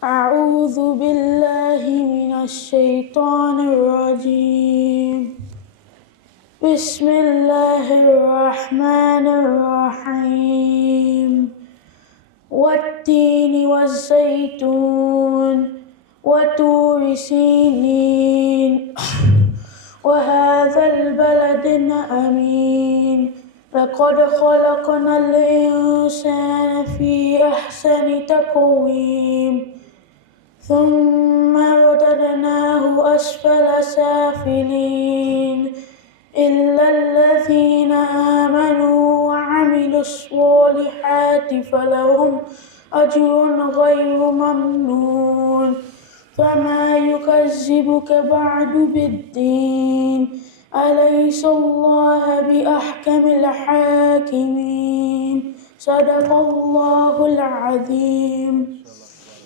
أعوذ بالله من الشيطان الرجيم. بسم الله الرحمن الرحيم. والتين والزيتون وطور سينين وهذا البلد الأمين. لقد خلقنا الإنسان في أحسن تقويم ثم رددناه أسفل سافلين إلا الذين آمنوا وعملوا الصالحات فلهم أجر غير ممنون. فما يكذبك بعد بالدين؟ أليس الله بأحكم الحاكمين؟ صدق الله العظيم.